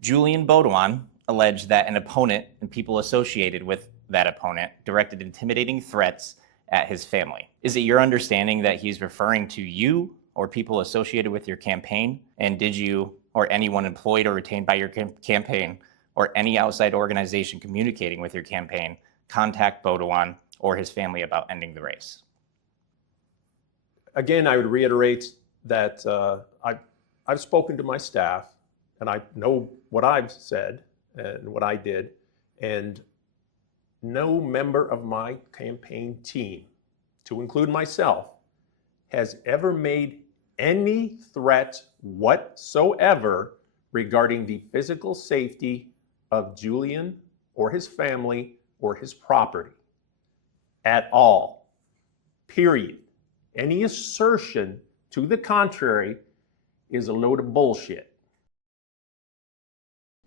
Julian Beaudoin alleged that an opponent and people associated with that opponent directed intimidating threats at his family. Is it your understanding that he's referring to you or people associated with your campaign? And did you or anyone employed or retained by your campaign or any outside organization communicating with your campaign contact Beaudoin or his family about ending the race? Again, I would reiterate that I've spoken to my staff and I know what I've said and what I did, and no member of my campaign team, to include myself, has ever made any threat whatsoever regarding the physical safety of Julian or his family or his property at all, period. Any assertion to the contrary is a load of bullshit.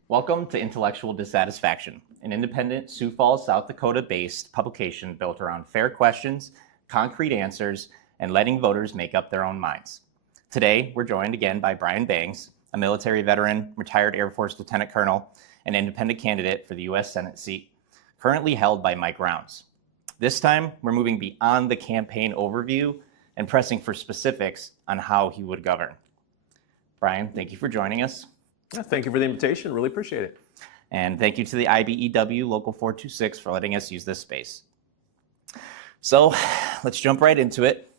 Welcome to Intellectual Dissatisfaction, an independent Sioux Falls, South Dakota-based publication built around fair questions, concrete answers, and letting voters make up their own minds. Today, we're joined again by Brian Bengs, a military veteran, retired Air Force Lieutenant Colonel, and independent candidate for the U.S. Senate seat, currently held by Mike Rounds. This time, we're moving beyond the campaign overview and pressing for specifics on how he would govern. Brian, thank you for joining us. Yeah, thank you for the invitation. Really appreciate it. And thank you to the IBEW Local 426 for letting us use this space. So let's jump right into it.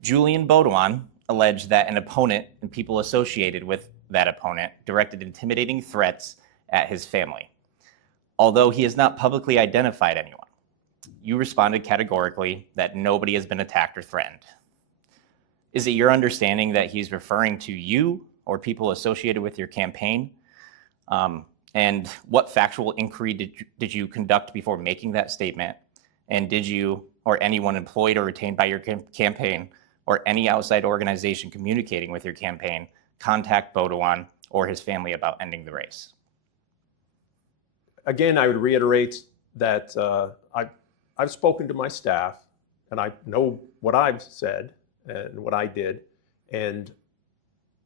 Julian Beaudoin alleged that an opponent and people associated with that opponent directed intimidating threats at his family. Although he has not publicly identified anyone, you responded categorically that nobody has been attacked or threatened. Is it your understanding that he's referring to you or people associated with your campaign? And what factual inquiry did you conduct before making that statement? And did you or anyone employed or retained by your campaign or any outside organization communicating with your campaign contact Beaudoin or his family about ending the race? Again, I would reiterate that I've spoken to my staff and I know what I've said and what I did, and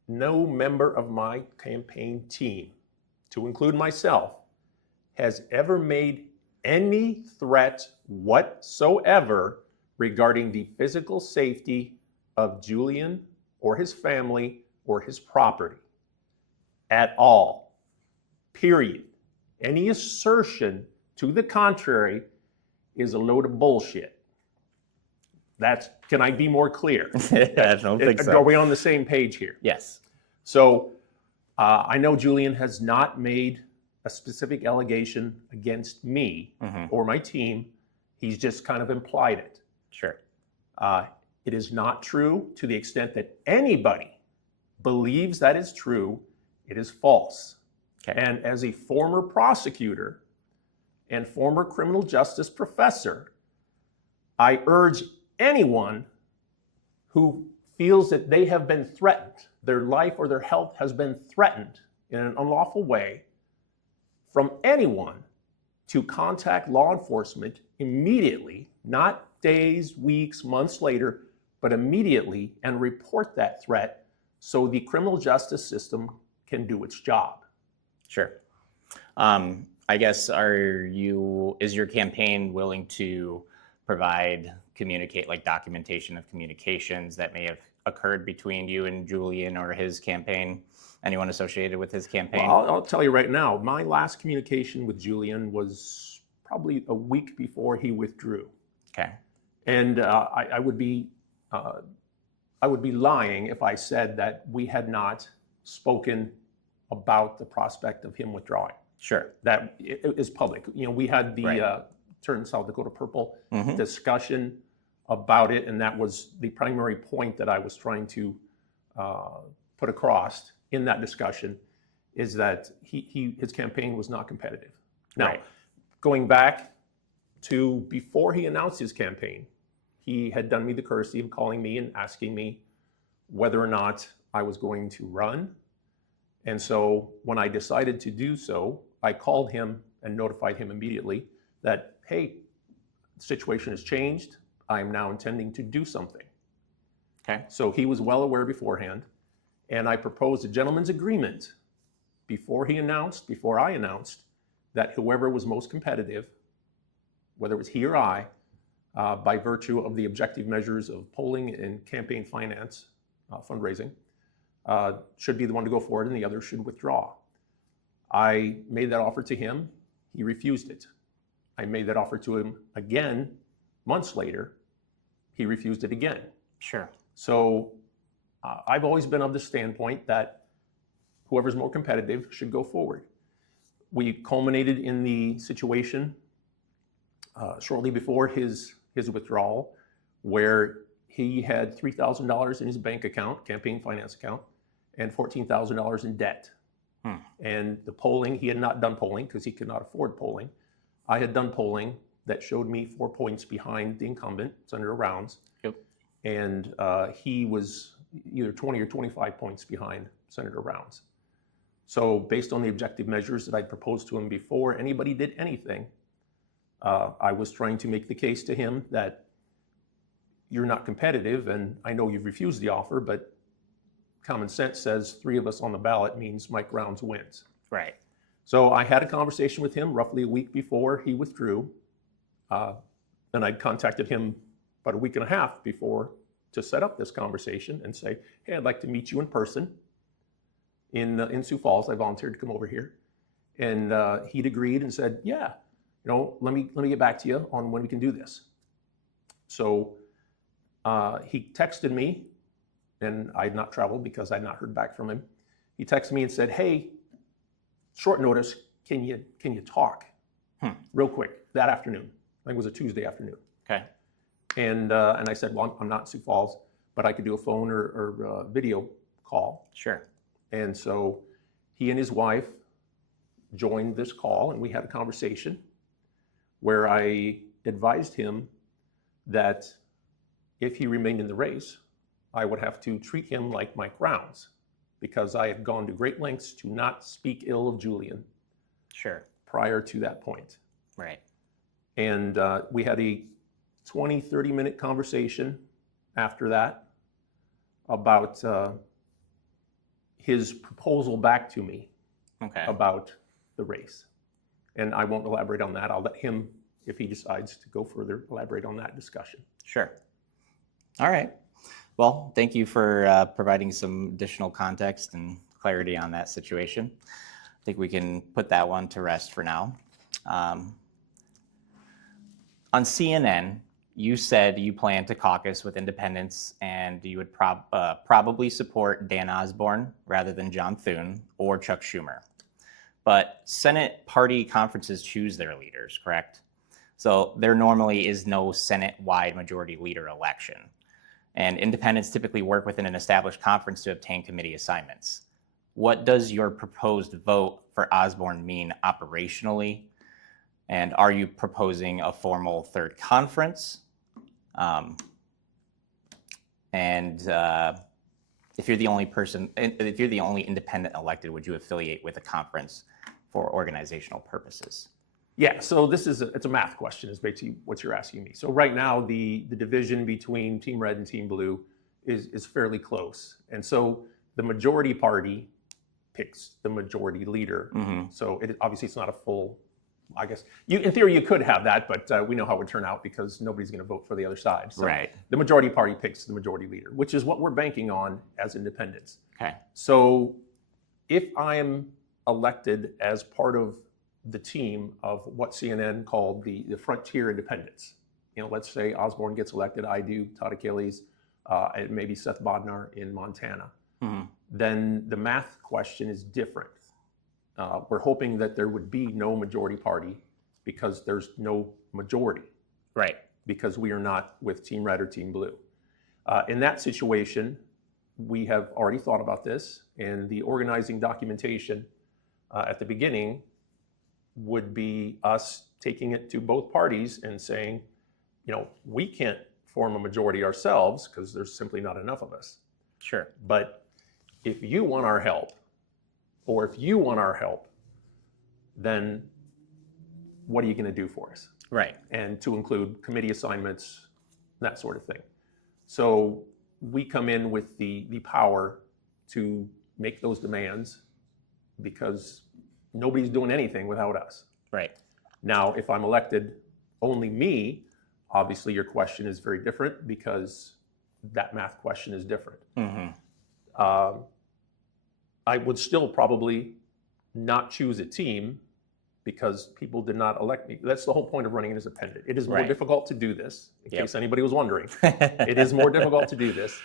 no member of my campaign team, to include myself, has ever made any threat whatsoever regarding the physical safety of Julian or his family or his property at all, period. Any assertion to the contrary is a load of bullshit. Can I be more clear? I don't think so. Are we on the same page here? Yes. So I know Julian has not made a specific allegation against me or my team. He's just kind of implied it. Sure. It is not true. To the extent that anybody believes that is true, it is false. Okay. And as a former prosecutor and former criminal justice professor, I urge anyone who feels that they have been threatened, their life or their health has been threatened in an unlawful way from anyone, to contact law enforcement immediately, not days, weeks, months later, but immediately, and report that threat so the criminal justice system can do its job. Sure. I guess, is your campaign willing to provide, communicate, documentation of communications that may have occurred between you and Julian or his campaign, anyone associated with his campaign? Well, I'll tell you right now, my last communication with Julian was probably a week before he withdrew. Okay. And I would be lying if I said that we had not spoken about the prospect of him withdrawing. Sure. That is public. We had the Turn South Dakota Purple discussion about it, and that was the primary point that I was trying to put across in that discussion, is that his campaign was not competitive. Now, going back to before he announced his campaign, he had done me the courtesy of calling me and asking me whether or not I was going to run. And so when I decided to do so, I called him and notified him immediately that, hey, the situation has changed. I am now intending to do something. Okay. So he was well aware beforehand, and I proposed a gentleman's agreement before I announced that whoever was most competitive, whether it was he or I, by virtue of the objective measures of polling and campaign finance, fundraising, should be the one to go forward and the other should withdraw. I made that offer to him. He refused it. I made that offer to him again months later. He refused it again. Sure. So I've always been of the standpoint that whoever's more competitive should go forward. We culminated in the situation shortly before his withdrawal, where he had $3,000 in his bank account, campaign finance account, and $14,000 in debt. And the polling, he had not done polling because he could not afford polling. I had done polling that showed me 4 points behind the incumbent, Senator Rounds. Yep. And he was either 20 or 25 points behind Senator Rounds. So based on the objective measures that I proposed to him before anybody did anything, I was trying to make the case to him that you're not competitive, and I know you've refused the offer, but common sense says 3 of us on the ballot means Mike Rounds wins. Right. So I had a conversation with him roughly a week before he withdrew, and I'd contacted him about a week and a half before to set up this conversation and say, hey, I'd like to meet you in person in Sioux Falls. I volunteered to come over here, and he'd agreed and said, yeah, let me get back to you on when we can do this. So he texted me, and I had not traveled because I had not heard back from him. He texted me and said, hey, short notice, can you talk real quick that afternoon? I think it was a Tuesday afternoon. Okay. And I said, well, I'm not in Sioux Falls, but I could do a phone or video call. Sure. And so he and his wife joined this call, and we had a conversation where I advised him that if he remained in the race, I would have to treat him like Mike Rounds, because I had gone to great lengths to not speak ill of Julian. Sure. Prior to that point. Right. And we had a 20, 30-minute conversation after that about his proposal back to me about the race. And I won't elaborate on that. I'll let him, if he decides to go further, elaborate on that discussion. Sure. All right. Well, thank you for providing some additional context and clarity on that situation. I think we can put that one to rest for now. On CNN, you said you plan to caucus with independents and you would probably support Dan Osborne rather than John Thune or Chuck Schumer. But Senate party conferences choose their leaders, correct? So there normally is no Senate-wide majority leader election. And independents typically work within an established conference to obtain committee assignments. What does your proposed vote for Osborne mean operationally? And are you proposing a formal third conference? If you're the only person, if you're the only independent elected, would you affiliate with a conference for organizational purposes? Yeah, so it's a math question is basically what you're asking me. So right now, the division between Team Red and Team Blue is fairly close. And so the majority party picks the majority leader. So obviously it's not a full, I guess, in theory you could have that, but we know how it would turn out because nobody's gonna vote for the other side. So right. The majority party picks the majority leader, which is what we're banking on as independents. Okay. So if I am elected as part of the team of what CNN called the frontier independents. Let's say Osborne gets elected, I do, Todd Achilles, and maybe Seth Bodnar in Montana. Then the math question is different. We're hoping that there would be no majority party because there's no majority. Right. Because we are not with Team Red or Team Blue. In that situation, we have already thought about this, and the organizing documentation at the beginning would be us taking it to both parties and saying, we can't form a majority ourselves because there's simply not enough of us. Sure. But if you want our help, or if you want our help, then what are you going to do for us? Right. And to include committee assignments, that sort of thing. So we come in with the power to make those demands because nobody's doing anything without us. Right. Now, if I'm elected only me, obviously your question is very different because that math question is different. I would still probably not choose a team because people did not elect me. That's the whole point of running as a pendant. It is more difficult to do this, in case anybody was wondering. It is more difficult to do this.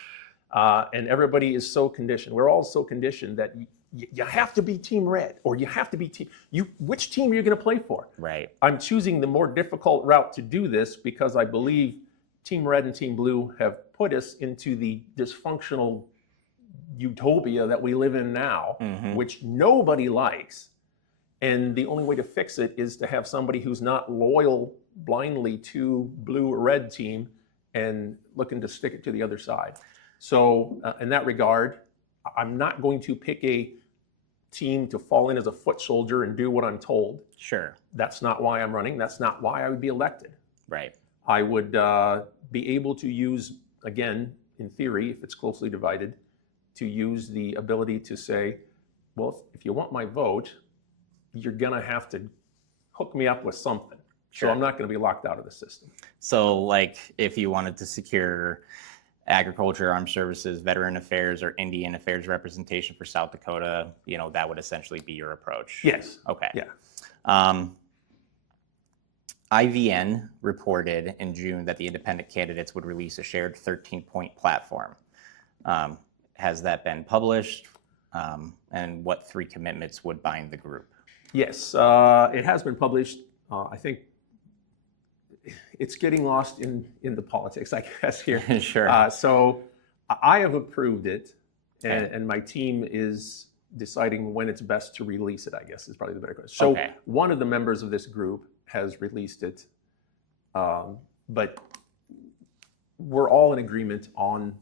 And everybody is so conditioned. We're all so conditioned that you have to be team red, or you have to be which team are you going to play for? Right. I'm choosing the more difficult route to do this because I believe team red and team blue have put us into the dysfunctional utopia that we live in now, which nobody likes. And the only way to fix it is to have somebody who's not loyal blindly to blue or red team and looking to stick it to the other side. So in that regard, I'm not going to pick a team to fall in as a foot soldier and do what I'm told. Sure. That's not why I'm running. That's not why I would be elected. Right. I would be able to use, again, in theory, if it's closely divided, to use the ability to say, well, if you want my vote, you're going to have to hook me up with something. Sure. So I'm not going to be locked out of the system. So like if you wanted to secure agriculture, armed services, veteran affairs, or Indian affairs representation for South Dakota, that would essentially be your approach. Yes. Okay. Yeah. IVN reported in June that the independent candidates would release a shared 13-point platform. Has that been published? And what 3 commitments would bind the group? Yes, it has been published. I think it's getting lost in the politics, I guess, here. Sure. So I have approved it, and my team is deciding when it's best to release it, I guess, is probably the better question. So one of the members of this group has released it, but we're all in agreement on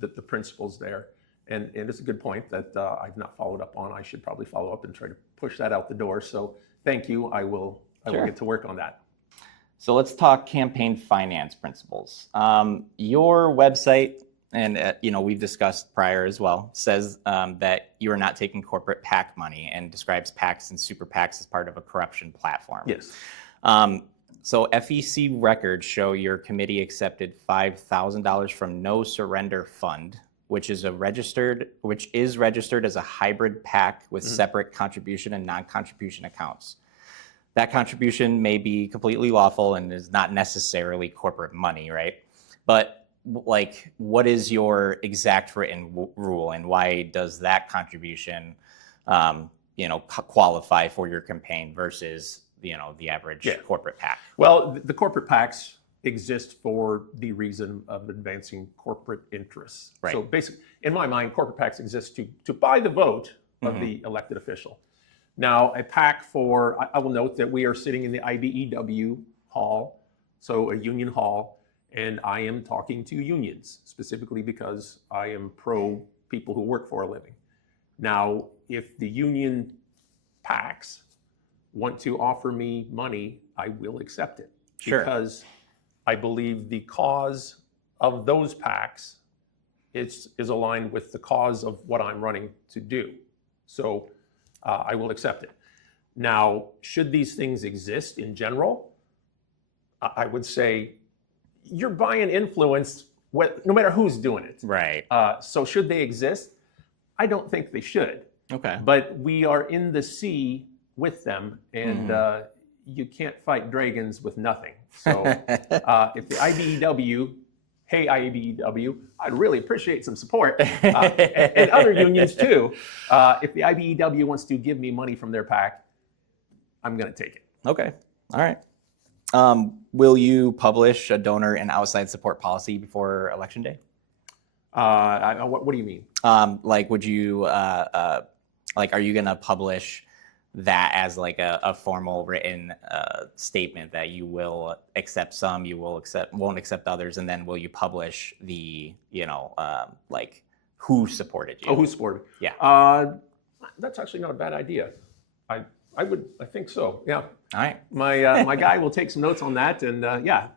the principles there. And it's a good point that I've not followed up on. I should probably follow up and try to push that out the door. So thank you. I will get to work on that. So let's talk campaign finance principles. Your website, and we've discussed prior as well, says that you are not taking corporate PAC money and describes PACs and super PACs as part of a corruption platform. Yes. So FEC records show your committee accepted $5,000 from No Surrender Fund, which is registered as a hybrid PAC with separate contribution and non-contribution accounts. That contribution may be completely lawful and is not necessarily corporate money, right? But what is your exact written rule, and why does that contribution, qualify for your campaign versus the average corporate PAC? Well, the corporate PACs exist for the reason of advancing corporate interests. Right. So basically, in my mind, corporate PACs exist to buy the vote of the elected official. Now, a PAC I will note that we are sitting in the IBEW hall, so a union hall, and I am talking to unions, specifically because I am pro people who work for a living. Now, if the union PACs want to offer me money, I will accept it. Sure. Because I believe the cause of those PACs is aligned with the cause of what I'm running to do. So I will accept it. Now, should these things exist in general, I would say you're buying influence no matter who's doing it. Right. So should they exist? I don't think they should. Okay. But we are in the sea with them, and you can't fight dragons with nothing. So if the IBEW, hey IBEW, I'd really appreciate some support, and other unions too. If the IBEW wants to give me money from their PAC, I'm going to take it. Okay. All right. Will you publish a donor and outside support policy before Election Day? What do you mean? Would you, are you going to publish that as a formal written statement that you will accept some, won't accept others, and then will you publish the, who supported you? Oh, who supported me? Yeah. That's actually not a bad idea. I think so. Yeah. All right. My guy will take some notes on that, and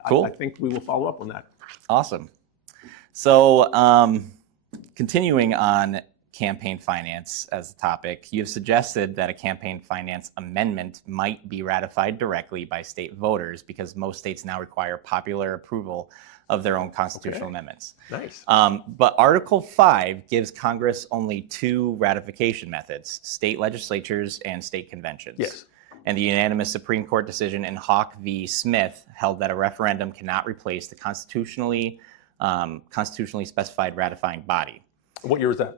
Cool. I think we will follow up on that. Awesome. So continuing on campaign finance as a topic, you've suggested that a campaign finance amendment might be ratified directly by state voters because most states now require popular approval of their own constitutional amendments. Nice. But Article 5 gives Congress only two ratification methods, state legislatures and state conventions. Yes. And the unanimous Supreme Court decision in Hawk v. Smith held that a referendum cannot replace the constitutionally specified ratifying body. What year was that?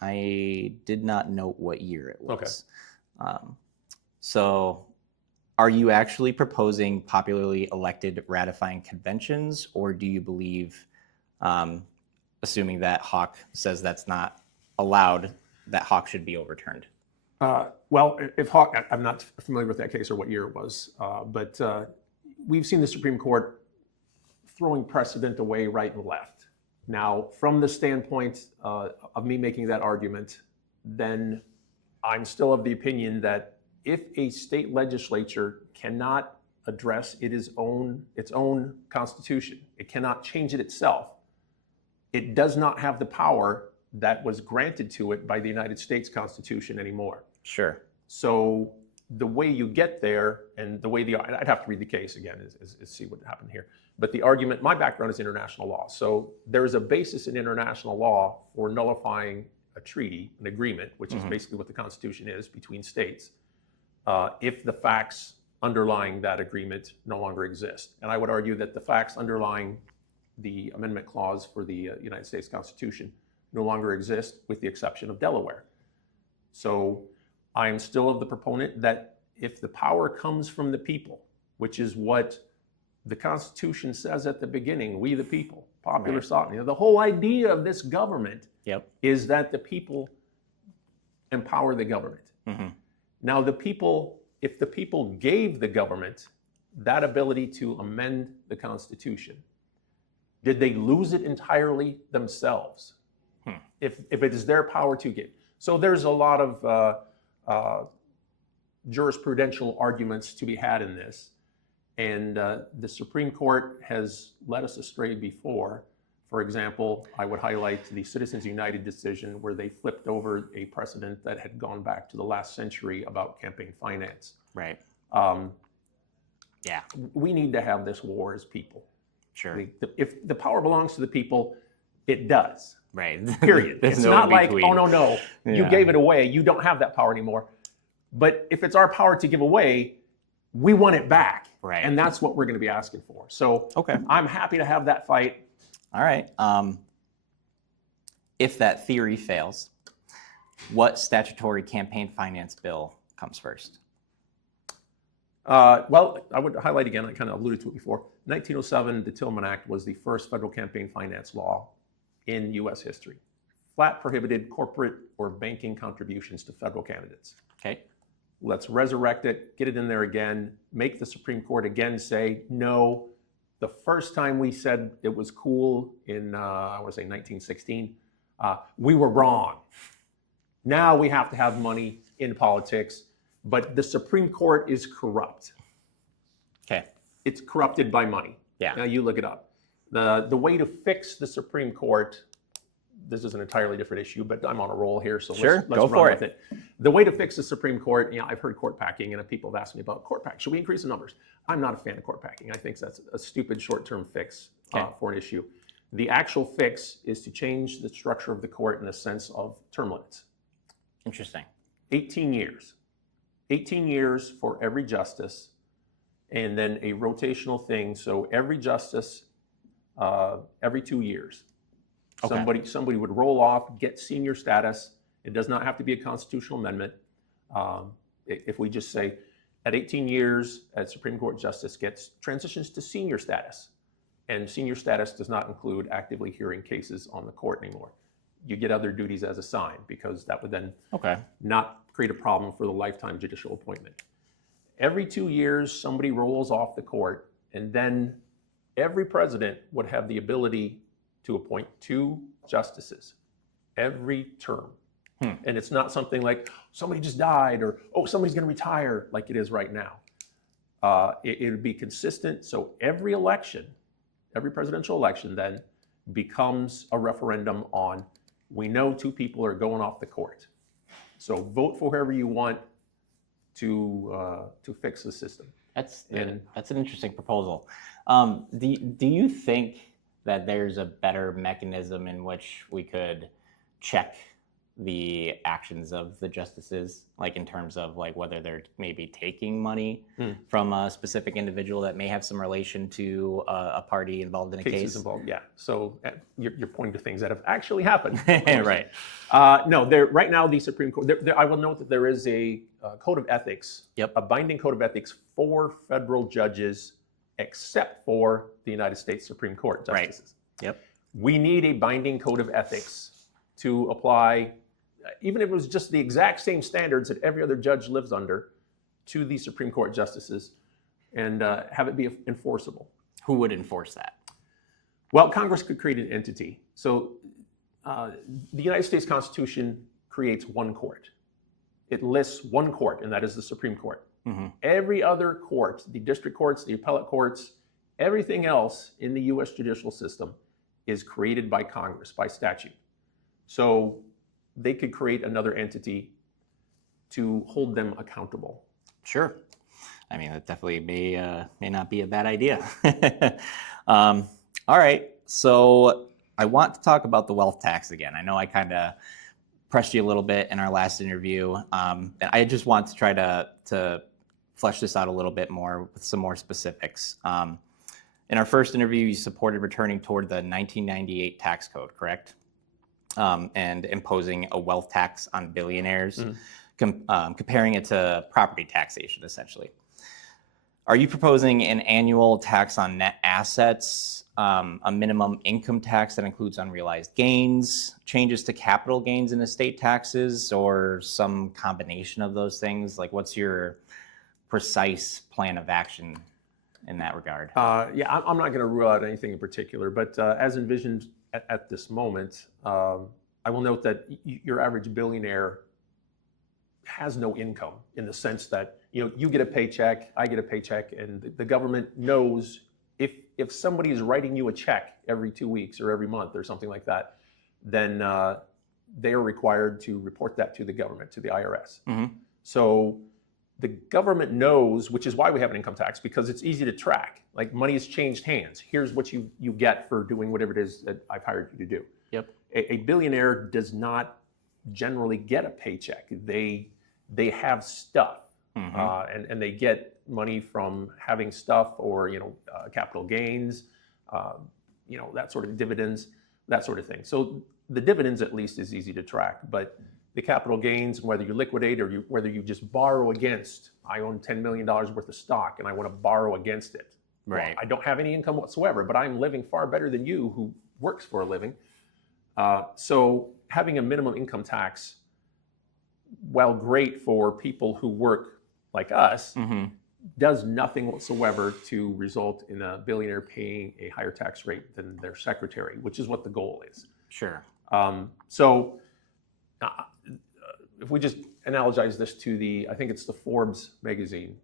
I did not note what year it was. Okay. So are you actually proposing popularly elected ratifying conventions, or do you believe, assuming that Hawk says that's not allowed, that Hawk should be overturned? Well, if Hawk, I'm not familiar with that case or what year it was, but we've seen the Supreme Court throwing precedent away right and left. Now, from the standpoint of me making that argument, then I'm still of the opinion that if a state legislature cannot address its own constitution, it cannot change it itself, it does not have the power that was granted to it by the United States Constitution anymore. Sure. So the way you get there, and the way I'd have to read the case again is see what happened here. But the argument, my background is international law. So there is a basis in international law for nullifying a treaty, an agreement, which is basically what the Constitution is between states, if the facts underlying that agreement no longer exist. And I would argue that the facts underlying the amendment clause for the United States Constitution no longer exist, with the exception of Delaware. So I am still of the proponent that if the power comes from the people, which is what the Constitution says at the beginning, we the people, popular sovereignty. The whole idea of this government is that the people empower the government. Now, the people, if the people gave the government that ability to amend the Constitution, did they lose it entirely themselves? If it is their power to give. So there's a lot of jurisprudential arguments to be had in this. And the Supreme Court has led us astray before. For example, I would highlight the Citizens United decision where they flipped over a precedent that had gone back to the last century about campaign finance. Right. Yeah. We need to have this war as people. Sure. If the power belongs to the people, it does. Right. Period. It's no not like, between. oh, no, you gave it away. You don't have that power anymore. But if it's our power to give away, we want it back. Right. And that's what we're going to be asking for. So I'm happy to have that fight. All right. If that theory fails, what statutory campaign finance bill comes first? Well, I would highlight again, I kind of alluded to it before. 1907, the Tillman Act was the first federal campaign finance law in U.S. history. Flat prohibited corporate or banking contributions to federal candidates. Okay. Let's resurrect it, get it in there again, make the Supreme Court again say, no, the first time we said it was cool in, I want to say 1916, we were wrong. Now we have to have money in politics, but the Supreme Court is corrupt. Okay. It's corrupted by money. Yeah. Now you look it up. The way to fix the Supreme Court, this is an entirely different issue, but I'm on a roll here, so let's go for run with it. The way to fix the Supreme Court, I've heard court packing, and people have asked me about court packing. Should we increase the numbers? I'm not a fan of court packing. I think that's a stupid short-term fix for an issue. The actual fix is to change the structure of the court in the sense of term limits. Interesting. 18 years. 18 years for every justice, and then a rotational thing. So every justice, every 2 years. Okay. Somebody would roll off, get senior status. It does not have to be a constitutional amendment. If we just say at 18 years, a Supreme Court justice transitions to senior status. And senior status does not include actively hearing cases on the court anymore. You get other duties as assigned, because that would then not create a problem for the lifetime judicial appointment. Every 2 years, somebody rolls off the court, and then every president would have the ability to appoint 2 justices every term. And it's not something like somebody just died or, oh, somebody's going to retire like it is right now. It would be consistent. So every election, every presidential election then becomes a referendum on, we know 2 people are going off the court. So vote for whoever you want to fix the system. That's an interesting proposal. Do you think that there's a better mechanism in which we could check the actions of the justices, like in terms of like whether they're maybe taking money from a specific individual that may have some relation to a party involved in a Cases case? involved, yeah. So you're pointing to things that have actually happened. Right. No, right now the Supreme Court, I will note that there is a code of ethics, a binding code of ethics for federal judges, except for the United States Supreme Court justices. Right. Yep. We need a binding code of ethics to apply, even if it was just the exact same standards that every other judge lives under, to the Supreme Court justices, and have it be enforceable. Who would enforce that? Well, Congress could create an entity. So the United States Constitution creates one court. It lists one court, and that is the Supreme Court. Every other court, the district courts, the appellate courts, everything else in the U.S. judicial system is created by Congress, by statute. So they could create another entity to hold them accountable. Sure. I mean, that definitely may not be a bad idea. All right. So I want to talk about the wealth tax again. I know I kind of pressed you a little bit in our last interview. And I just want to try to flesh this out a little bit more with some more specifics. In our first interview, you supported returning toward the 1998 tax code, correct? And imposing a wealth tax on billionaires, comparing it to property taxation, essentially. Are you proposing an annual tax on net assets, a minimum income tax that includes unrealized gains, changes to capital gains and estate taxes, or some combination of those things? Like, what's your precise plan of action in that regard? Yeah, I'm not going to rule out anything in particular, but as envisioned at this moment, I will note that your average billionaire has no income, in the sense that you get a paycheck, I get a paycheck, and the government knows if somebody is writing you a check every 2 weeks or every month or something like that, then they are required to report that to the government, to the IRS. So the government knows, which is why we have an income tax, because it's easy to track. Like, money has changed hands. Here's what you get for doing whatever it is that I've hired you to do. Yep. A billionaire does not generally get a paycheck. They have stuff, and they get money from having stuff, or capital gains, that sort of dividends, that sort of thing. So the dividends, at least, is easy to track, but the capital gains, whether you liquidate or whether you just borrow against, I own $10 million worth of stock and I want to borrow against it. Right. Well, I don't have any income whatsoever, but I'm living far better than you, who works for a living. So having a minimum income tax, while great for people who work like us, does nothing whatsoever to result in a billionaire paying a higher tax rate than their secretary, which is what the goal is. Sure. If we just analogize this to I think it's the Forbes magazine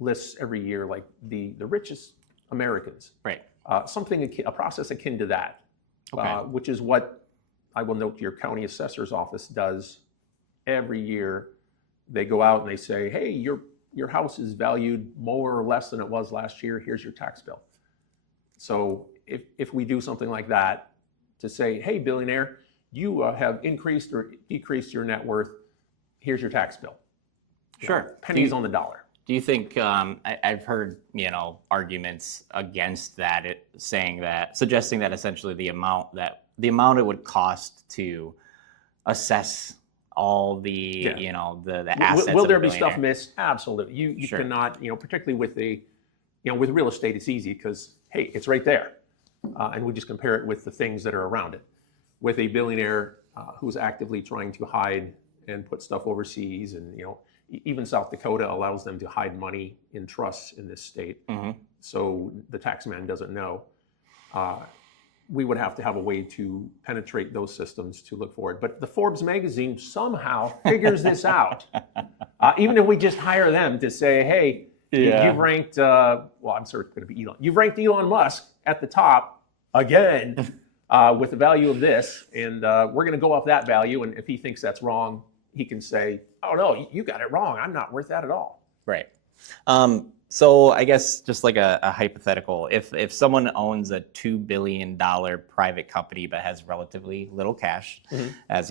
lists every year, like the richest Americans. Right. A process akin to that, which is what I will note your county assessor's office does every year. They go out and they say, hey, your house is valued more or less than it was last year. Here's your tax bill. So if we do something like that to say, hey, billionaire, you have increased or decreased your net worth, here's your tax bill. Sure. Pennies on the dollar. Do you think, I've heard, arguments against that, suggesting that essentially the amount it would cost to assess all the, the assets. Will there be stuff missed? Absolutely. You Sure. cannot, particularly with with real estate, it's easy because, hey, it's right there. And we just compare it with the things that are around it. With a billionaire who's actively trying to hide and put stuff overseas, and even South Dakota allows them to hide money in trusts in this state, so the tax man doesn't know. We would have to have a way to penetrate those systems to look for it. But the Forbes magazine somehow figures this out. Even if we just hire them to say, hey, you've ranked, I'm sorry, it's going to be Elon. You've ranked Elon Musk at the top again. with the value of this, and we're going to go off that value. And if he thinks that's wrong, he can say, oh, no, you got it wrong. I'm not worth that at all. Right. So I guess just like a hypothetical, if someone owns a $2 billion private company but has relatively little cash, as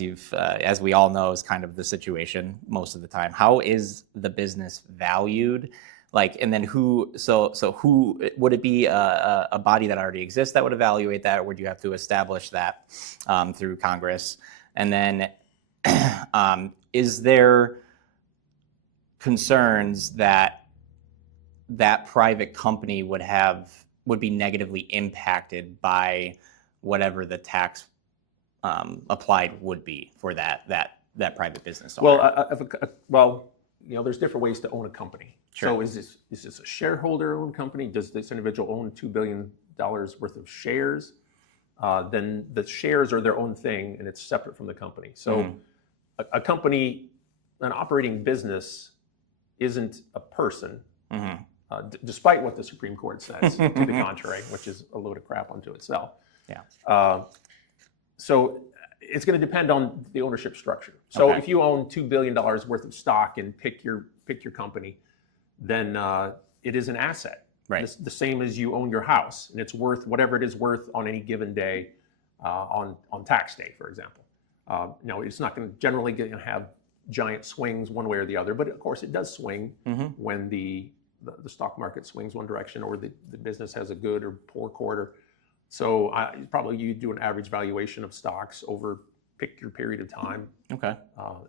we all know is kind of the situation most of the time, how is the business valued? Like, and then who would it be a body that already exists that would evaluate that, or would you have to establish that through Congress? And then is there concerns that that private company would be negatively impacted by whatever the tax applied would be for that private business owner? Well, there's different ways to own a company. Sure. So is this a shareholder-owned company? Does this individual own $2 billion worth of shares? Then the shares are their own thing, and it's separate from the company. So a company, an operating business, isn't a person. Despite what the Supreme Court says to the contrary, which is a load of crap unto itself. Yeah. So it's going to depend on the ownership structure. So if you own $2 billion worth of stock and pick your company, then it is an asset. Right. The same as you own your house, and it's worth whatever it is worth on any given day, on tax day, for example. It's not going to generally have giant swings one way or the other, but of course it does swing when the stock market swings one direction, or the business has a good or poor quarter. So probably you do an average valuation of stocks over, pick your period of time. Okay.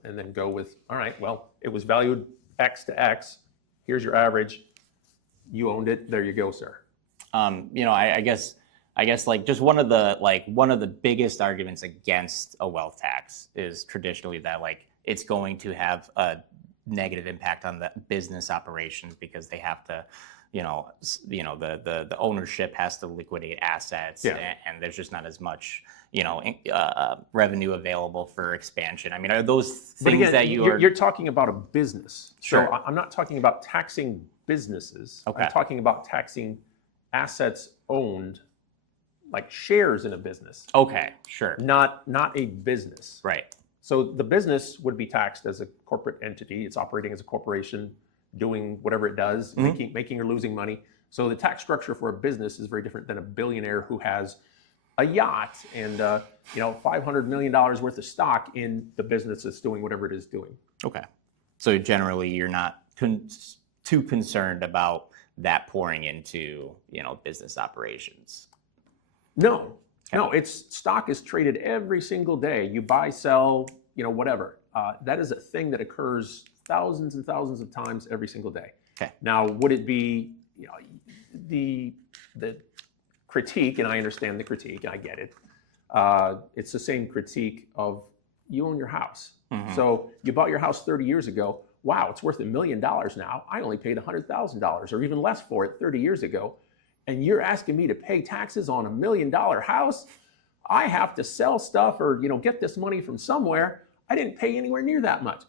And then go with, all right, well, it was valued X to X. Here's your average. You owned it. There you go, sir. I guess like just one of the biggest arguments against a wealth tax is traditionally that like it's going to have a negative impact on the business operations because they have to, the ownership has to liquidate assets, and there's just not as much, revenue available for expansion. I mean, are those things that you're talking about a business? Sure. So I'm not talking about taxing businesses. Okay. I'm talking about taxing assets owned, like shares in a business. Okay, sure. Not a business. Right. So the business would be taxed as a corporate entity. It's operating as a corporation, doing whatever it does, making or losing money. So the tax structure for a business is very different than a billionaire who has a yacht and $500 million worth of stock in the business that's doing whatever it is doing. Okay. So generally, you're not too concerned about that pouring into business operations. No. No, stock is traded every single day. You buy, sell, whatever. That is a thing that occurs thousands and thousands of times every single day. Okay. Now, would it be, the critique, and I understand the critique, I get it. It's the same critique of you own your house. So you bought your house 30 years ago. Wow, it's worth $1 million now. I only paid $100,000 or even less for it 30 years ago. And you're asking me to pay taxes on $1 million house? I have to sell stuff or get this money from somewhere. I didn't pay anywhere near that much.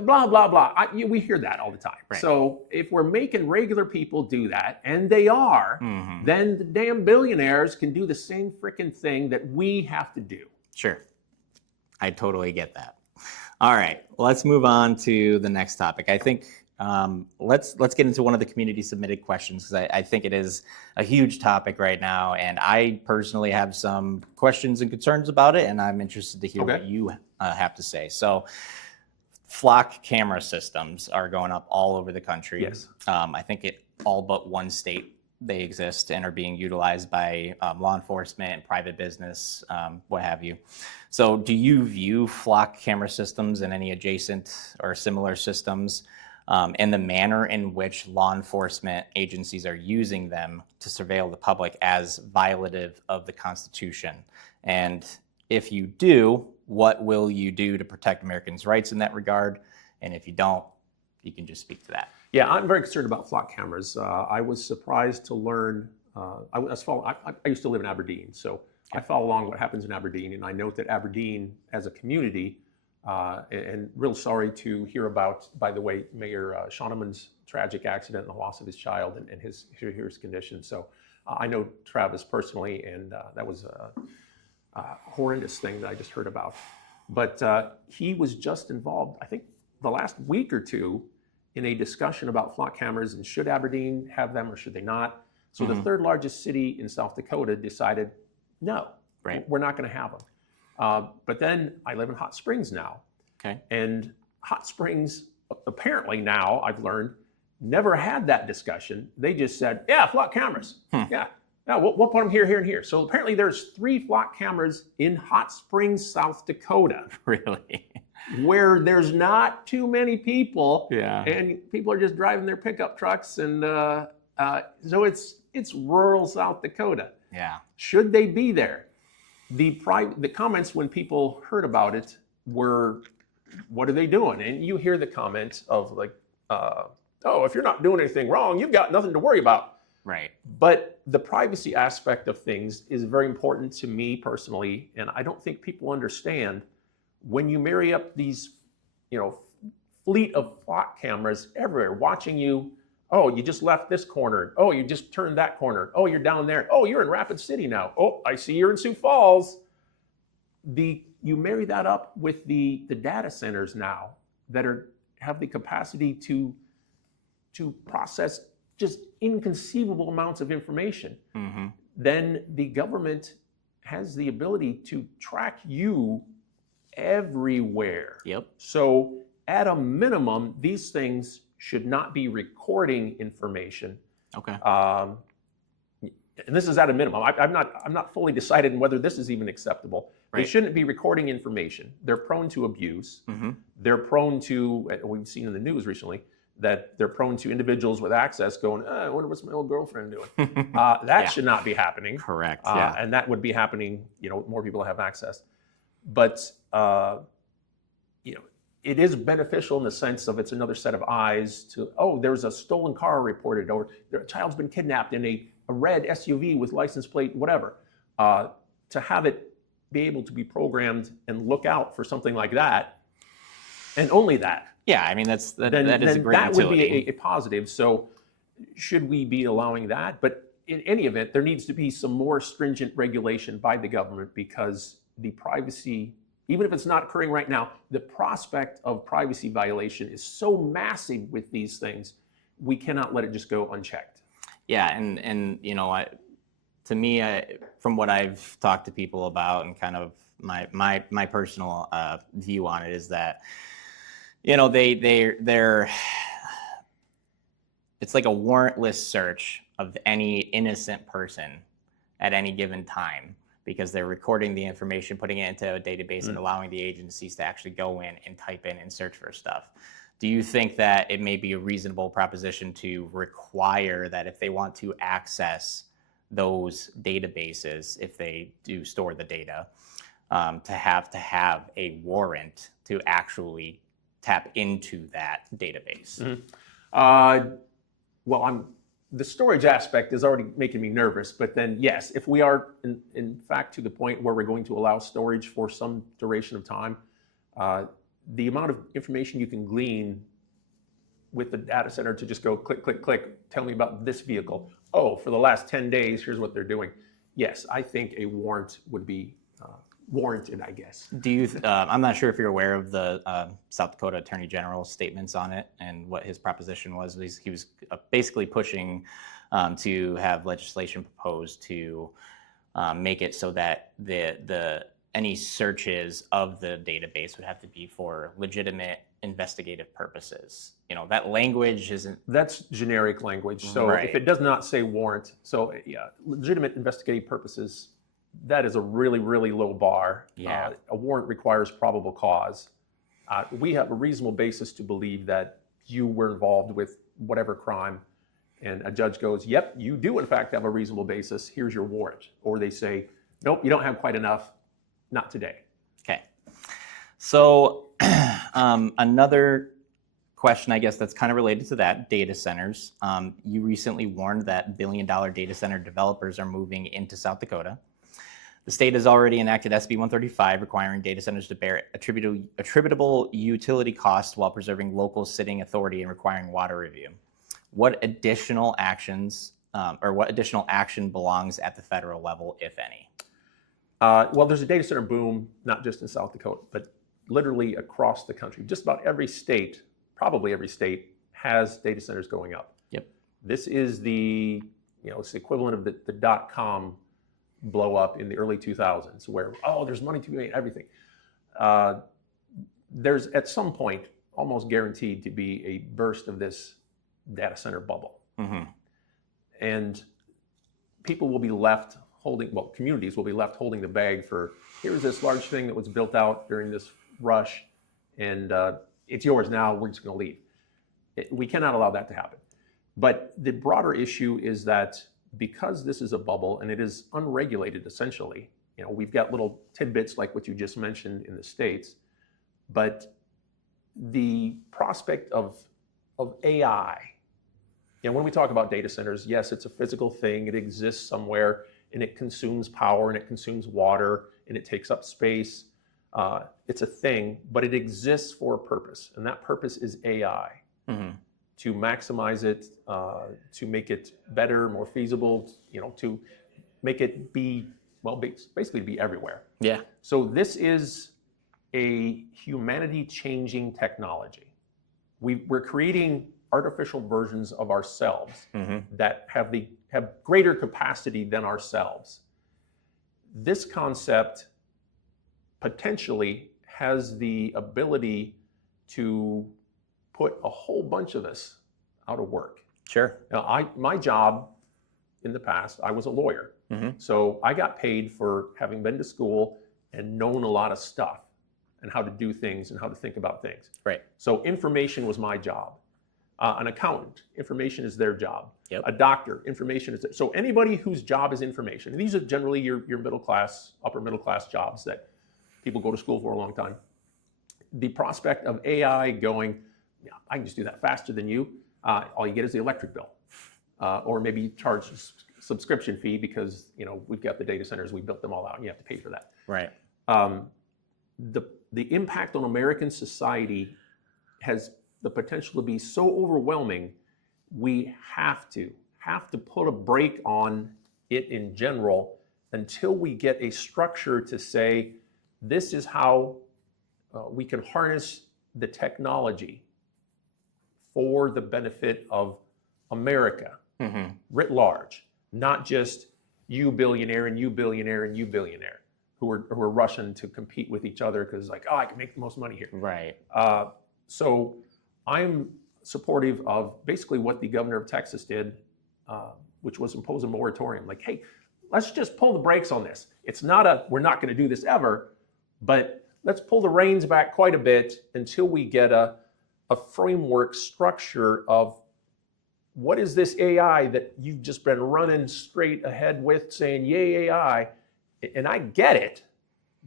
Blah, blah, blah. We hear that all the time. Right. So if we're making regular people do that, and they are, then the damn billionaires can do the same freaking thing that we have to do. Sure. I totally get that. All right, let's move on to the next topic. I think let's get into one of the community submitted questions, because I think it is a huge topic right now, and I personally have some questions and concerns about it, and I'm interested to hear what you have to say. So flock camera systems are going up all over the country. Yes. I think all but one state they exist and are being utilized by law enforcement and private business, what have you. So do you view flock camera systems and any adjacent or similar systems and the manner in which law enforcement agencies are using them to surveil the public as violative of the Constitution? And if you do, what will you do to protect Americans' rights in that regard? And if you don't, you can just speak to that. Yeah, I'm very concerned about flock cameras. I was surprised to learn, I used to live in Aberdeen, so I follow along what happens in Aberdeen, and I note that Aberdeen as a community, and real sorry to hear about, by the way, Mayor Shauneman's tragic accident and the loss of his child and his condition. So I know Travis personally, and that was horrendous thing that I just heard about. But he was just involved, I think, the last week or two in a discussion about flock cameras and should Aberdeen have them or should they not. So the third largest city in South Dakota decided, no, we're not going to have them. But then I live in Hot Springs now. Okay. And Hot Springs, apparently now, I've learned, never had that discussion. They just said, yeah, flock cameras. Yeah, we'll put them here, here, and here. So apparently there's 3 flock cameras in Hot Springs, South Dakota. Really? Where there's not too many people. Yeah. And people are just driving their pickup trucks. And so it's rural South Dakota. Yeah. Should they be there? The comments when people heard about it were, what are they doing? And you hear the comments of like, oh, if you're not doing anything wrong, you've got nothing to worry about. Right. But the privacy aspect of things is very important to me personally, and I don't think people understand when you marry up these, fleet of flock cameras everywhere watching you. Oh, you just left this corner. Oh, you just turned that corner. Oh, you're down there. Oh, you're in Rapid City now. Oh, I see you're in Sioux Falls. You marry that up with the data centers now that have the capacity to process just inconceivable amounts of information. Then the government has the ability to track you everywhere. Yep. So at a minimum, these things should not be recording information. Okay. And this is at a minimum. I'm not fully decided on whether this is even acceptable. They shouldn't be recording information. They're prone to abuse. They're prone to, we've seen in the news recently, that they're prone to individuals with access going, I wonder what's my old girlfriend doing. That should not be happening. Correct. And that would be happening, more people have access. But, it is beneficial in the sense of it's another set of eyes to, there's a stolen car reported, or a child's been kidnapped in a red SUV with license plate, whatever. To have it be able to be programmed and look out for something like that, and only that. Yeah, I mean, that is a great that utility. would be a positive. So should we be allowing that? But in any event, there needs to be some more stringent regulation by the government, because the privacy, even if it's not occurring right now, the prospect of privacy violation is so massive with these things, we cannot let it just go unchecked. Yeah, and to me, from what I've talked to people about, and kind of my personal view on it is that, they're it's like a warrantless search of any innocent person at any given time, because they're recording the information, putting it into a database, and allowing the agencies to actually go in and type in and search for stuff. Do you think that it may be a reasonable proposition to require that if they want to access those databases, if they do store the data, to have a warrant to actually tap into that database? The storage aspect is already making me nervous, but then yes, if we are in fact to the point where we're going to allow storage for some duration of time, the amount of information you can glean with the data center to just go click, click, click, tell me about this vehicle. Oh, for the last 10 days, here's what they're doing. Yes, I think a warrant would be warranted, I guess. Do you? I'm not sure if you're aware of the South Dakota Attorney General's statements on it and what his proposition was. He was basically pushing to have legislation proposed to make it so that any searches of the database would have to be for legitimate investigative purposes. That language isn't. That's generic language. So if it does not say warrant, so yeah, legitimate investigative purposes, that is a really, really low bar. Yeah. A warrant requires probable cause. We have a reasonable basis to believe that you were involved with whatever crime, and a judge goes, yep, you do in fact have a reasonable basis, here's your warrant. Or they say, nope, you don't have quite enough, not today. Okay. So another question, I guess, that's kind of related to that, data centers. You recently warned that billion-dollar data center developers are moving into South Dakota. The state has already enacted SB 135, requiring data centers to bear attributable utility costs while preserving local sitting authority and requiring water review. What additional actions or what additional action belongs at the federal level, if any? Well, there's a data center boom, not just in South Dakota, but literally across the country. Just about every state, probably every state, has data centers going up. Yep. This is it's the equivalent of the dot-com blow up in the early 2000s, where, oh, there's money to be made, everything. There's at some point almost guaranteed to be a burst of this data center bubble. Mm-hmm. And people will be left communities will be left holding the bag for, here's this large thing that was built out during this rush, and it's yours now, we're just going to leave. We cannot allow that to happen. But the broader issue is that because this is a bubble and it is unregulated essentially, we've got little tidbits like what you just mentioned in the States, but the prospect of AI, when we talk about data centers, yes, it's a physical thing, it exists somewhere, and it consumes power, and it consumes water, and it takes up space. It's a thing, but it exists for a purpose, and that purpose is AI. Mm-hmm. To maximize it, to make it better, more feasible, to make it be, basically to be everywhere. Yeah. So this is a humanity-changing technology. We're creating artificial versions of ourselves Mm-hmm. that have greater capacity than ourselves. This concept potentially has the ability to put a whole bunch of us out of work. Sure. Now, my job in the past, I was a lawyer. Mm-hmm. So I got paid for having been to school and known a lot of stuff and how to do things and how to think about things. Right. So information was my job. An accountant, information is their job. Yep. A doctor, information is so anybody whose job is information. And these are generally your middle class, upper middle class jobs that people go to school for a long time. The prospect of AI going, I can just do that faster than you. All you get is the electric bill, or maybe you charge a subscription fee because we've got the data centers, we built them all out, and you have to pay for that. Right. The impact on American society has the potential to be so overwhelming. We have to put a brake on it in general until we get a structure to say this is how we can harness the technology for the benefit of America, Mm-hmm. writ large, not just you billionaire and you billionaire and you billionaire who are rushing to compete with each other because I can make the most money here. Right. So I'm supportive of basically what the governor of Texas did, which was impose a moratorium. Hey, let's just pull the brakes on this. It's not we're not going to do this ever, but let's pull the reins back quite a bit until we get a framework structure of what is this AI that you've just been running straight ahead with, saying, yay, AI. And I get it,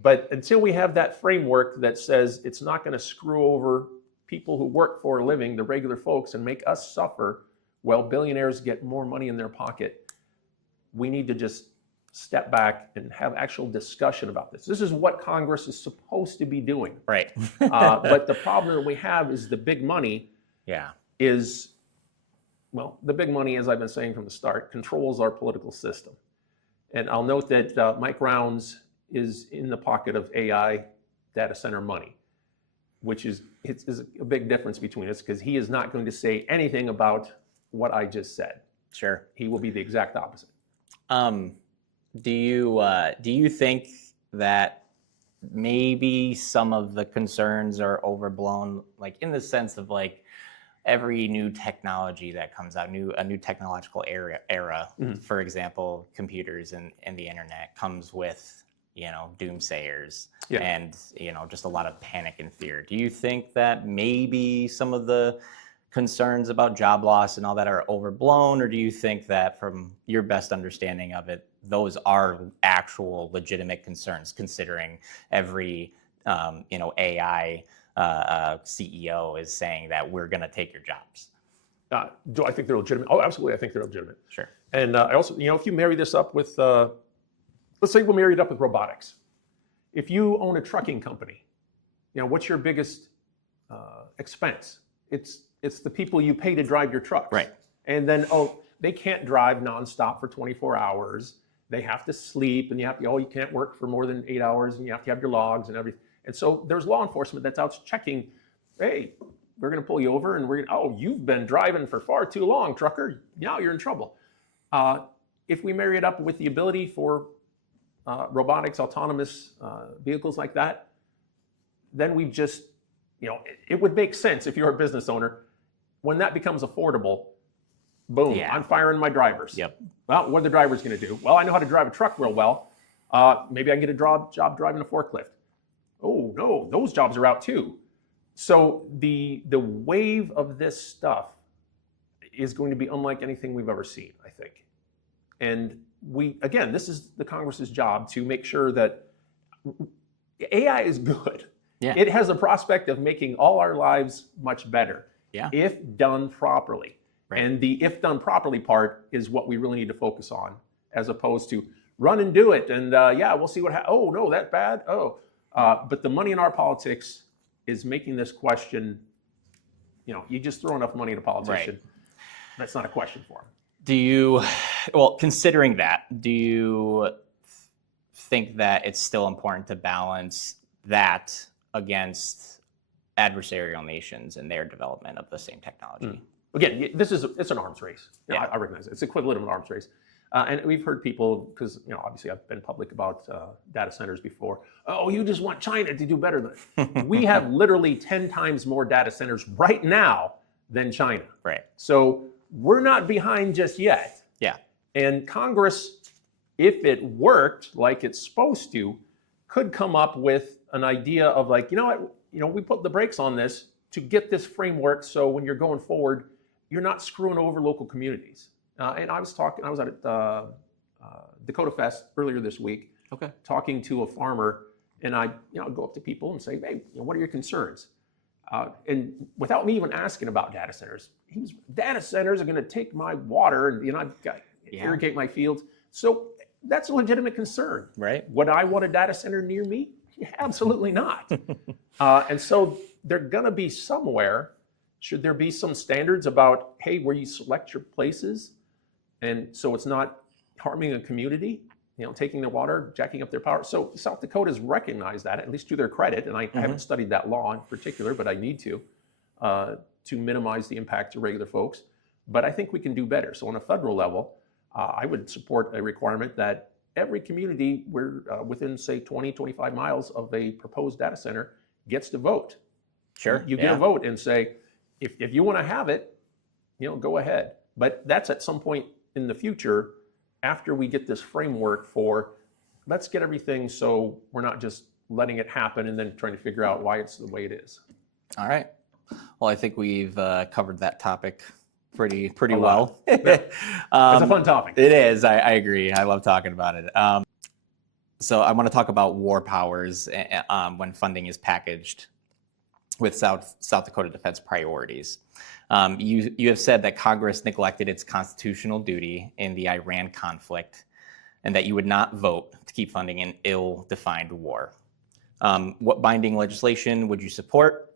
but until we have that framework that says it's not going to screw over people who work for a living, the regular folks, and make us suffer while billionaires get more money in their pocket, we need to just step back and have actual discussion about this. This is what Congress is supposed to be doing. Right. But the problem that we have is the big money is, the big money, as I've been saying from the start, controls our political system. And I'll note that Mike Rounds is in the pocket of AI data center money, which is a big difference between us because he is not going to say anything about what I just said. Sure. He will be the exact opposite. Do you think that maybe some of the concerns are overblown, in the sense of every new technology that comes out, a new technological era, Mm-hmm. for example, computers and the internet comes with, doomsayers and, just a lot of panic and fear. Do you think that maybe some of the concerns about job loss and all that are overblown, or do you think that from your best understanding of it, those are actual legitimate concerns, considering every, AI CEO is saying that we're going to take your jobs? Do I think they're legitimate? Oh, absolutely. I think they're legitimate. Sure. And I also, if you marry this up with, let's say we'll marry it up with robotics. If you own a trucking company, what's your biggest expense? It's the people you pay to drive your trucks. Right. And then, they can't drive nonstop for 24 hours. they have to sleep, and you can't work for more than 8 hours, and you have to have your logs and everything. And so there's law enforcement that's out checking, hey, we're going to pull you over, and you've been driving for far too long, trucker. Now you're in trouble. If we marry it up with the ability for robotics, autonomous vehicles like that, then we just, it would make sense if you're a business owner. When that becomes affordable, boom, I'm firing my drivers. Yep. Well, what are the drivers going to do? Well, I know how to drive a truck real well. Maybe I can get a job driving a forklift. Oh, no, those jobs are out too. So the wave of this stuff is going to be unlike anything we've ever seen, I think. And this is the Congress's job to make sure that AI is good. Yeah. It has a prospect of making all our lives much better if done properly. Right. And the if done properly part is what we really need to focus on, as opposed to run and do it. And we'll see what happens. Oh, no, that bad? Oh. But the money in our politics is making this question, you just throw enough money at a politician. Right. That's not a question for him. Considering that, do you think that it's still important to balance that against adversarial nations and their development of the same technology? Again, it's an arms race. I recognize it. It's equivalent of an arms race. And we've heard people, because obviously I've been public about data centers before. Oh, you just want China to do better than we have literally 10 times more data centers right now than China. Right. So we're not behind just yet. Yeah. And Congress, if it worked like it's supposed to, could come up with an idea of like, we put the brakes on this to get this framework, so when you're going forward, you're not screwing over local communities. And I was at Dakota Fest earlier this week, talking to a farmer, and I go up to people and say, hey, what are your concerns? And without me even asking about data centers, data centers are going to take my water and I've got to irrigate my fields. So that's a legitimate concern. Right. Would I want a data center near me? Absolutely not. And so they're going to be somewhere. Should there be some standards about, hey, where you select your places, and so it's not harming a community, taking their water, jacking up their power? So South Dakota's recognized that, at least to their credit, and I haven't studied that law in particular, but I need to minimize the impact to regular folks. But I think we can do better. So on a federal level, I would support a requirement that every community within, say, 20, 25 miles of a proposed data center gets to vote. Sure. You get a vote and say, if you want to have it, go ahead. But that's at some point in the future, after we get this framework for, let's get everything so we're not just letting it happen and then trying to figure out why it's the way it is. All right. Well, I think we've covered that topic pretty well. It's a fun topic. It is. I agree. I love talking about it. So I want to talk about war powers when funding is packaged with South Dakota defense priorities. You have said that Congress neglected its constitutional duty in the Iran conflict and that you would not vote to keep funding an ill-defined war. What binding legislation would you support?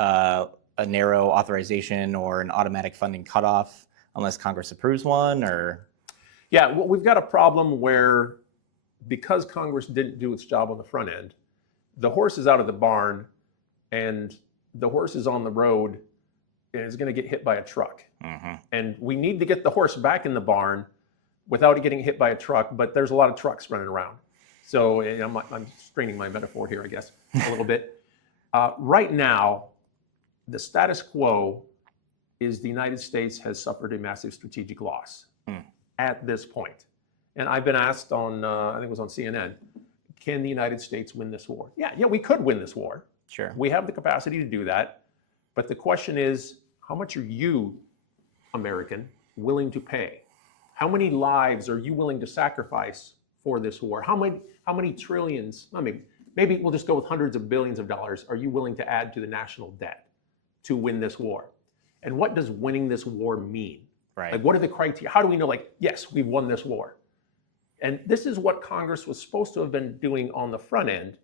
A narrow authorization or an automatic funding cutoff unless Congress approves one, or? Yeah, well, we've got a problem where, because Congress didn't do its job on the front end, the horse is out of the barn and the horse is on the road and is going to get hit by a truck. And we need to get the horse back in the barn without it getting hit by a truck, but there's a lot of trucks running around. So I'm straining my metaphor here, I guess, a little bit. Right now, the status quo is the United States has suffered a massive strategic loss at this point. And I've been asked on, I think it was on CNN, can the United States win this war? Yeah, we could win this war. Sure. We have the capacity to do that. But the question is, how much are you, American, willing to pay? How many lives are you willing to sacrifice for this war? How many trillions, maybe we'll just go with hundreds of billions of dollars, are you willing to add to the national debt to win this war? And what does winning this war mean? Right. Like, what are the criteria? How do we know, like, yes, we've won this war? And this is what Congress was supposed to have been doing on the front end.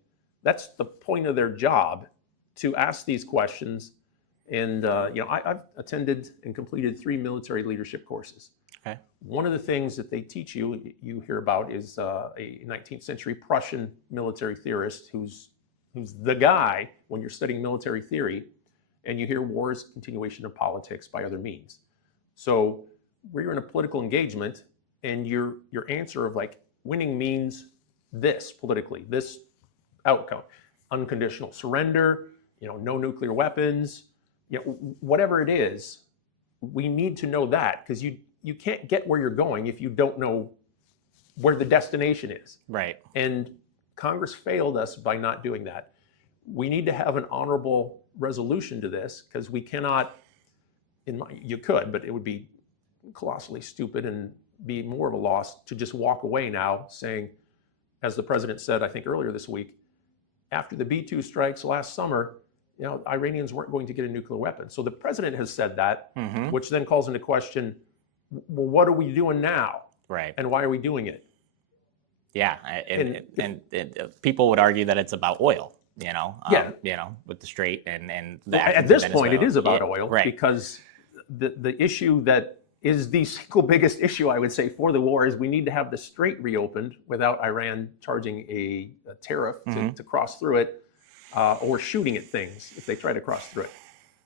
That's the point of their job, to ask these questions. And I've attended and completed 3 military leadership courses. Okay. One of the things that they teach you hear about is a 19th century Prussian military theorist who's the guy when you're studying military theory, and you hear war is continuation of politics by other means. So where you're in a political engagement and your answer of like winning means this politically, this outcome, unconditional surrender, no nuclear weapons, whatever it is, we need to know that, because you can't get where you're going if you don't know where the destination is. Right. And Congress failed us by not doing that. We need to have an honorable resolution to this, because we cannot, you could, but it would be colossally stupid and be more of a loss to just walk away now saying, as the president said, I think earlier this week, after the B-2 strikes last summer, Iranians weren't going to get a nuclear weapon. So the president has said that, which then calls into question, well, what are we doing now? Right. And why are we doing it? Yeah, and people would argue that it's about oil, with the Strait and the at this point, it is about oil, right? Because the issue that is the single biggest issue, I would say, for the war is we need to have the Strait reopened without Iran charging a tariff to cross through it, or shooting at things if they try to cross through it.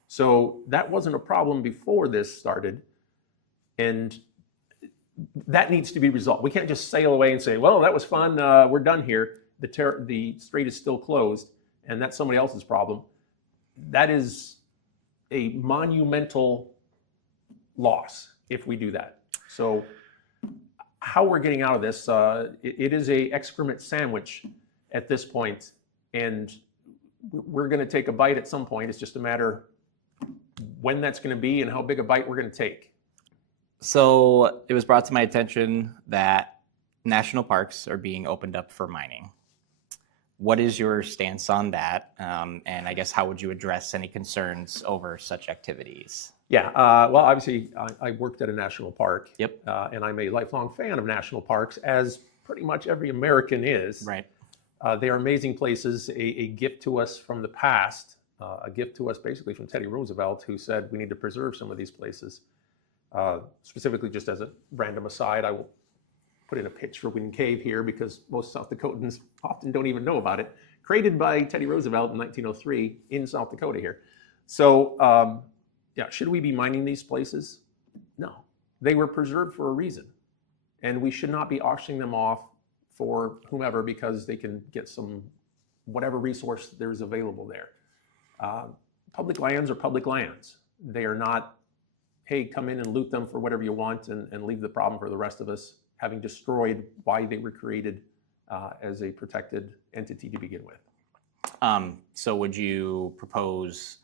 So that wasn't a problem before this started, and that needs to be resolved. We can't just sail away and say, well, that was fun, we're done here. The Strait is still closed, and that's somebody else's problem. That is a monumental loss if we do that. So how we're getting out of this, it is a excrement sandwich at this point, and we're going to take a bite at some point. It's just a matter when that's going to be and how big a bite we're going to take. So it was brought to my attention that national parks are being opened up for mining. What is your stance on that? And I guess how would you address any concerns over such activities? Yeah, well, obviously, I worked at a national park. Yep. And I'm a lifelong fan of national parks, as pretty much every American is. Right. They are amazing places, a gift to us from the past, a gift to us basically from Teddy Roosevelt, who said we need to preserve some of these places. Specifically, just as a random aside, I will put in a pitch for Wind Cave here, because most South Dakotans often don't even know about it. Created by Teddy Roosevelt in 1903 in South Dakota here. So, yeah, should we be mining these places? No. They were preserved for a reason. And we should not be auctioning them off for whomever because they can get some whatever resource there's available there. Public lands are public lands. They are not, hey, come in and loot them for whatever you want and leave the problem for the rest of us, having destroyed why they were created as a protected entity to begin with. So would you propose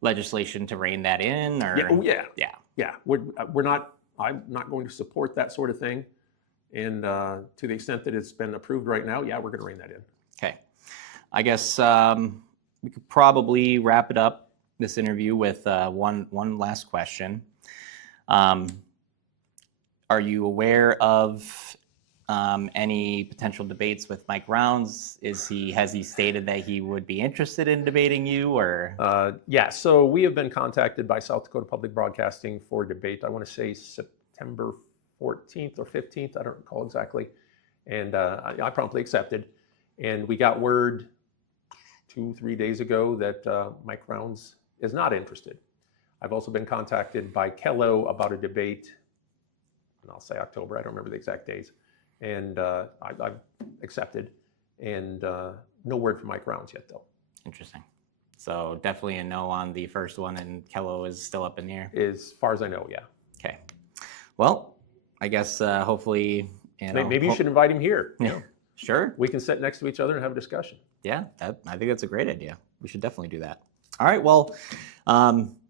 legislation to rein that in? Or? Yeah. I'm not going to support that sort of thing. And to the extent that it's been approved right now, yeah, we're going to rein that in. Okay. I guess we could probably wrap it up, this interview, with one last question. Are you aware of any potential debates with Mike Rounds? Has he stated that he would be interested in debating you, or? Yeah, so we have been contacted by South Dakota Public Broadcasting for debate. I want to say September 14th or 15th, I don't recall exactly. And I promptly accepted. And we got word 2-3 days ago that Mike Rounds is not interested. I've also been contacted by Kello about a debate, and I'll say October, I don't remember the exact days. And I've accepted, and no word from Mike Rounds yet, though. Interesting. So definitely a no on the first one, and Kello is still up in the air? As far as I know, yeah. Okay. Well, I guess hopefully, maybe you should invite him here. Yeah, sure. We can sit next to each other and have a discussion. Yeah, I think that's a great idea. We should definitely do that. All right, well,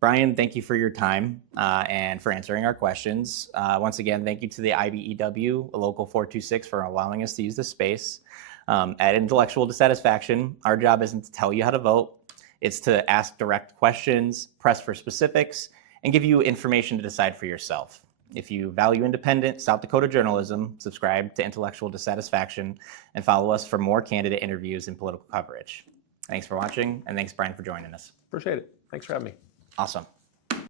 Brian, thank you for your time and for answering our questions. Once again, thank you to the IBEW, Local 426, for allowing us to use this space. At Intellectual Dissatisfaction, our job isn't to tell you how to vote. It's to ask direct questions, press for specifics, and give you information to decide for yourself. If you value independent South Dakota journalism, subscribe to Intellectual Dissatisfaction and follow us for more candidate interviews and political coverage. Thanks for watching, and thanks, Brian, for joining us. Appreciate it. Thanks for having me. Awesome.